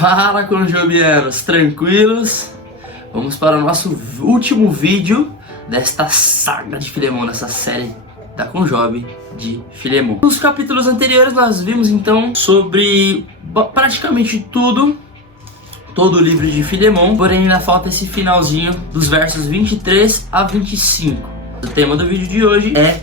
Fala, conjobianos, tranquilos? Vamos para o nosso último vídeo desta saga de Filemon, nessa série da Conjob de Filemon. Nos capítulos anteriores nós vimos então sobre praticamente todo o livro de Filemon, porém ainda falta esse finalzinho dos versos 23 a 25. O tema do vídeo de hoje é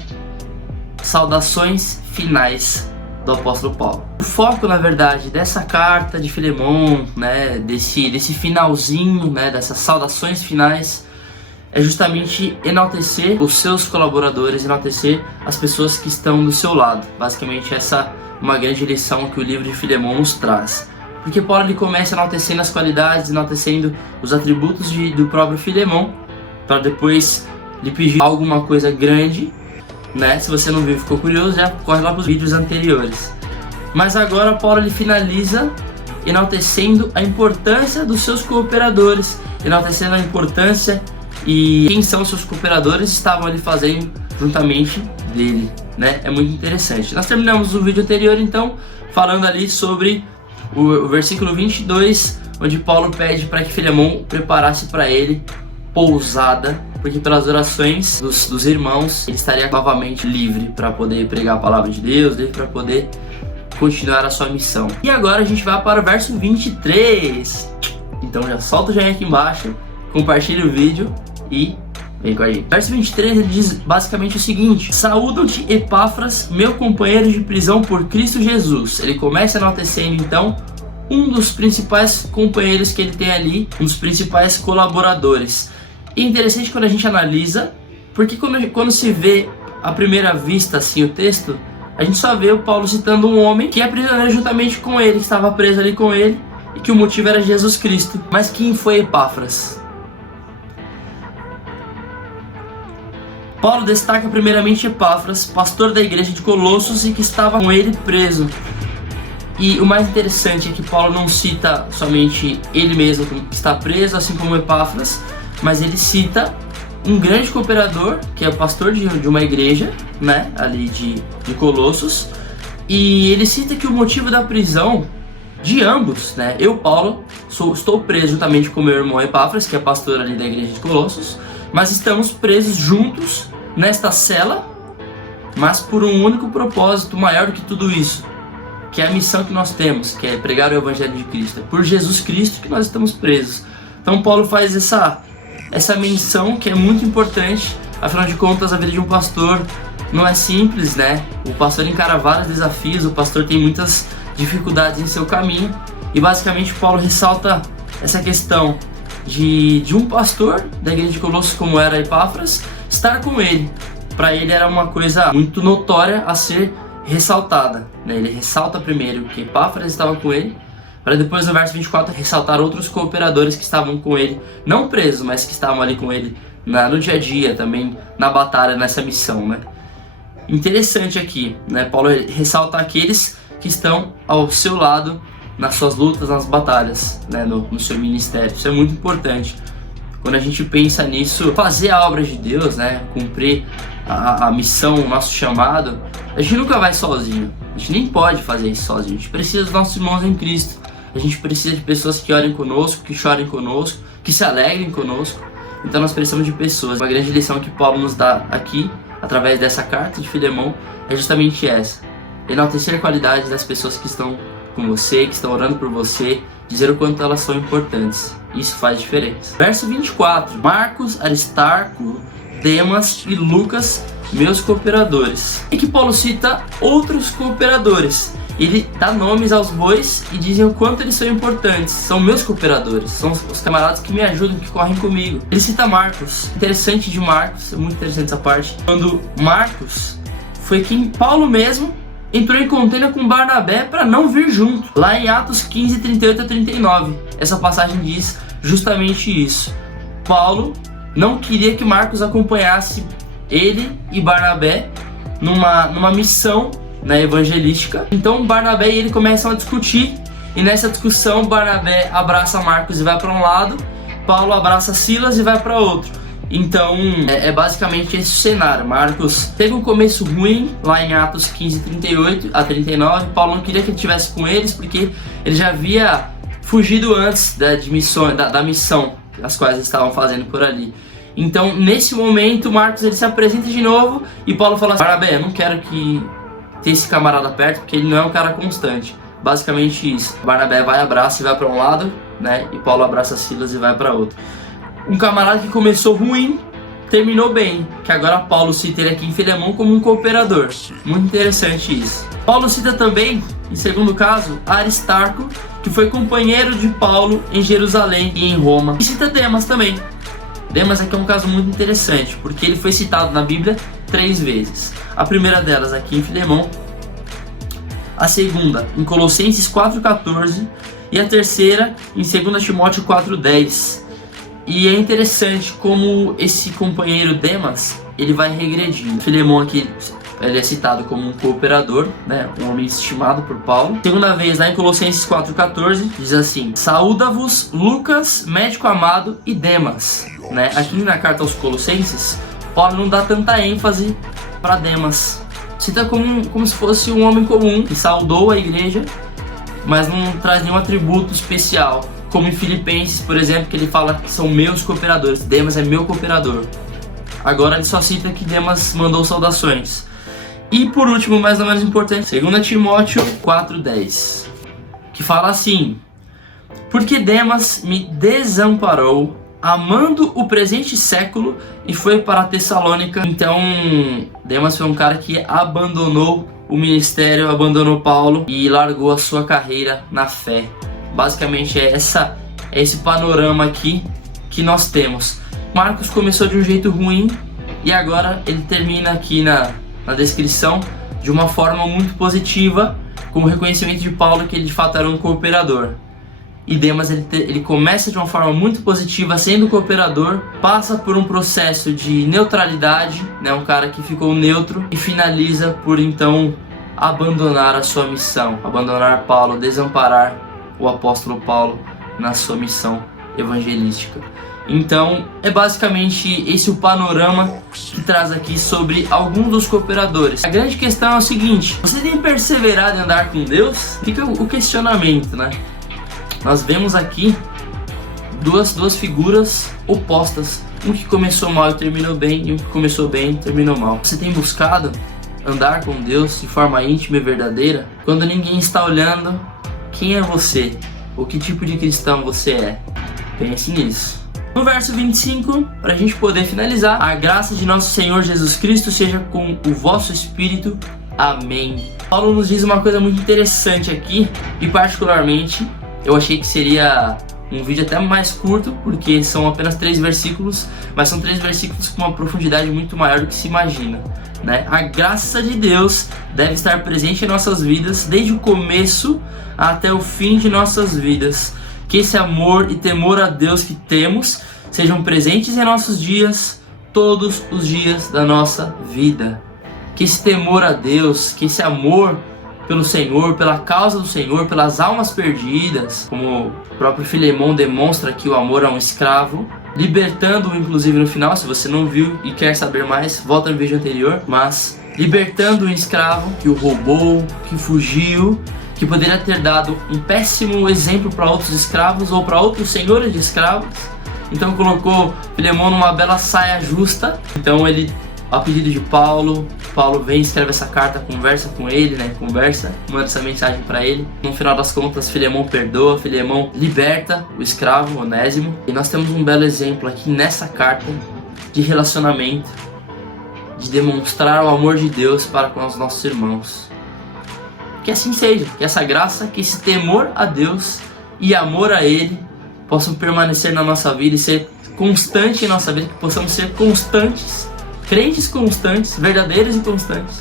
saudações finais do apóstolo Paulo. O foco, na verdade, dessa carta de Filemon, né, desse finalzinho, né, dessas saudações finais, é justamente enaltecer os seus colaboradores, enaltecer as pessoas que estão do seu lado. Basicamente essa é uma grande lição que o livro de Filemon nos traz. Porque Paulo ele começa enaltecendo as qualidades, enaltecendo os atributos do próprio Filemon, para depois lhe pedir alguma coisa grande, né? Se você não viu e ficou curioso, já corre lá para os vídeos anteriores. Mas agora Paulo ele finaliza enaltecendo a importância dos seus cooperadores, enaltecendo a importância e quem são os seus cooperadores estavam ali fazendo juntamente dele, né? É muito interessante. Nós terminamos o vídeo anterior então falando ali sobre o versículo 22, onde Paulo pede para que Filemon preparasse para ele pousada, porque pelas orações dos irmãos ele estaria novamente livre para poder pregar a palavra de Deus, livre para poder continuar a sua missão. E agora a gente vai para o verso 23. Então já solta o joinha aqui embaixo, compartilha o vídeo e vem com a gente. Verso 23 ele diz basicamente o seguinte: saúdam-te, Epáfras, meu companheiro de prisão por Cristo Jesus. Ele começa enaltecendo então um dos principais companheiros que ele tem ali, um dos principais colaboradores. E é interessante quando a gente analisa, porque quando se vê à primeira vista assim o texto, a gente só vê o Paulo citando um homem que é prisioneiro juntamente com ele, que estava preso ali com ele, e que o motivo era Jesus Cristo. Mas quem foi Epáfras? Paulo destaca primeiramente Epáfras, pastor da igreja de Colossos e que estava com ele preso. E o mais interessante é que Paulo não cita somente ele mesmo que está preso, assim como Epáfras, mas ele cita um grande cooperador, que é o pastor de uma igreja, né, ali de Colossos, e ele cita que o motivo da prisão de ambos, né, eu, Paulo, estou preso juntamente com meu irmão Epáfras, que é pastor ali da igreja de Colossos, mas estamos presos juntos nesta cela, mas por um único propósito maior do que tudo isso, que é a missão que nós temos, que é pregar o evangelho de Cristo. É por Jesus Cristo que nós estamos presos. Então Paulo faz essa menção que é muito importante. Afinal de contas, a vida de um pastor não é simples, né? O pastor encara vários desafios, o pastor tem muitas dificuldades em seu caminho, e basicamente Paulo ressalta essa questão de um pastor da igreja de Colossos, como era Epáfras, estar com ele. Para ele era uma coisa muito notória a ser ressaltada, né? Ele ressalta primeiro que Epáfras estava com ele, para depois no verso 24 ressaltar outros cooperadores que estavam com ele, não presos, mas que estavam ali com ele no dia a dia, também na batalha, nessa missão, né? Interessante aqui, né? Paulo ressalta aqueles que estão ao seu lado nas suas lutas, nas batalhas, né? no seu ministério. Isso é muito importante. Quando a gente pensa nisso, fazer a obra de Deus, né? Cumprir a missão, o nosso chamado, a gente nunca vai sozinho. A gente nem pode fazer isso sozinho. A gente precisa dos nossos irmãos em Cristo. A gente precisa de pessoas que orem conosco, que chorem conosco, que se alegrem conosco. Então nós precisamos de pessoas. Uma grande lição que Paulo nos dá aqui, através dessa carta de Filemon, é justamente essa: enaltecer a qualidade das pessoas que estão com você, que estão orando por você, dizer o quanto elas são importantes. Isso faz diferença. Verso 24: Marcos, Aristarco, Demas e Lucas, meus cooperadores. E que Paulo cita outros cooperadores. Ele dá nomes aos bois e dizem o quanto eles são importantes. São meus cooperadores, são os camaradas que me ajudam, que correm comigo. Ele cita Marcos. Interessante de Marcos, é muito interessante essa parte. Quando Marcos foi quem Paulo mesmo entrou em contenda com Barnabé para não vir junto. Lá em Atos 15, 38 a 39. Essa passagem diz justamente isso. Paulo não queria que Marcos acompanhasse ele e Barnabé numa missão, né, evangelística. Então Barnabé e ele começam a discutir, e nessa discussão Barnabé abraça Marcos e vai para um lado, Paulo abraça Silas e vai para outro. Então é basicamente esse o cenário. Marcos teve um começo ruim lá em Atos 15, 38 a 39. Paulo não queria que ele estivesse com eles, porque ele já havia fugido antes da missão as quais eles estavam fazendo por ali. Então, nesse momento, Marcos ele se apresenta de novo e Paulo fala assim: Barnabé, eu não quero que ter esse camarada perto, porque ele não é um cara constante. Basicamente isso. Barnabé vai, abraça e vai para um lado, né? E Paulo abraça Silas e vai para outro. Um camarada que começou ruim, terminou bem, que agora Paulo cita ele aqui em Filemão como um cooperador. Muito interessante isso. Paulo cita também, em segundo caso, Aristarco, que foi companheiro de Paulo em Jerusalém e em Roma. E cita Demas também. Demas aqui é um caso muito interessante, porque ele foi citado na Bíblia 3 vezes. A primeira delas aqui em Filemão, a segunda em Colossenses 4,14 e a terceira em 2 Timóteo 4,10. E é interessante como esse companheiro Demas, ele vai regredindo. Filemão aqui, ele é citado como um cooperador, né? Um homem estimado por Paulo. Segunda vez, lá em Colossenses 4,14, diz assim: Saúda-vos Lucas, médico amado, e Demas. Né? Aqui na carta aos Colossenses, Paulo não dá tanta ênfase para Demas. Cita como se fosse um homem comum que saudou a igreja, mas não traz nenhum atributo especial. Como em Filipenses, por exemplo, que ele fala que são meus cooperadores. Demas é meu cooperador. Agora ele só cita que Demas mandou saudações. E por último, mais ou menos importante, 2 Timóteo 4,10, que fala assim: porque Demas me desamparou, amando o presente século, e foi para Tessalônica. Então, Demas foi um cara que abandonou o ministério, abandonou Paulo e largou a sua carreira na fé. Basicamente é esse panorama aqui que nós temos. Marcos começou de um jeito ruim e agora ele termina aqui na descrição de uma forma muito positiva, com o reconhecimento de Paulo que ele de fato era um cooperador. E Demas ele começa de uma forma muito positiva sendo cooperador, passa por um processo de neutralidade, né, um cara que ficou neutro, e finaliza por então abandonar a sua missão, abandonar Paulo, desamparar o apóstolo Paulo na sua missão evangelística. Então é basicamente esse o panorama que traz aqui sobre alguns dos cooperadores. A grande questão é o seguinte: você tem perseverado em andar com Deus? Fica o questionamento, né? Nós vemos aqui duas figuras opostas, um que começou mal e terminou bem, e um que começou bem e terminou mal. Você tem buscado andar com Deus de forma íntima e verdadeira? Quando ninguém está olhando, quem é você? Ou que tipo de cristão você é? Pense nisso. No verso 25, para a gente poder finalizar: a graça de nosso Senhor Jesus Cristo seja com o vosso espírito. Amém. Paulo nos diz uma coisa muito interessante aqui, e particularmente eu achei que seria um vídeo até mais curto, porque são apenas 3 versículos, mas são 3 versículos com uma profundidade muito maior do que se imagina, né? A graça de Deus deve estar presente em nossas vidas desde o começo até o fim de nossas vidas. Que esse amor e temor a Deus que temos sejam presentes em nossos dias, todos os dias da nossa vida. Que esse temor a Deus, que esse amor pelo Senhor, pela causa do Senhor, pelas almas perdidas, como o próprio Filemão demonstra aqui o amor a um escravo, libertando-o inclusive no final. Se você não viu e quer saber mais, volta no vídeo anterior. Mas libertando um escravo que o roubou, que fugiu, que poderia ter dado um péssimo exemplo para outros escravos ou para outros senhores de escravos. Então colocou Filemão numa bela saia justa. Então ele, a pedido de Paulo vem, escreve essa carta, conversa com ele, né? Manda essa mensagem para ele. No final das contas, Filemão perdoa, Filemão liberta o escravo Onésimo. E nós temos um belo exemplo aqui nessa carta de relacionamento, de demonstrar o amor de Deus para com os nossos irmãos. Que assim seja, que essa graça, que esse temor a Deus e amor a Ele possam permanecer na nossa vida e ser constante em nossa vida, que possamos ser constantes, crentes constantes, verdadeiros e constantes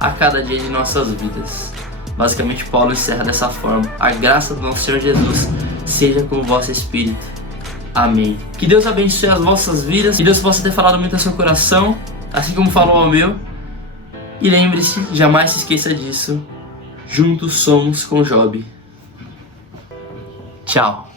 a cada dia de nossas vidas. Basicamente, Paulo encerra dessa forma: a graça do nosso Senhor Jesus seja com o vosso espírito. Amém. Que Deus abençoe as vossas vidas, que Deus possa ter falado muito ao seu coração, assim como falou ao meu. E lembre-se, jamais se esqueça disso: juntos somos com Job. Tchau.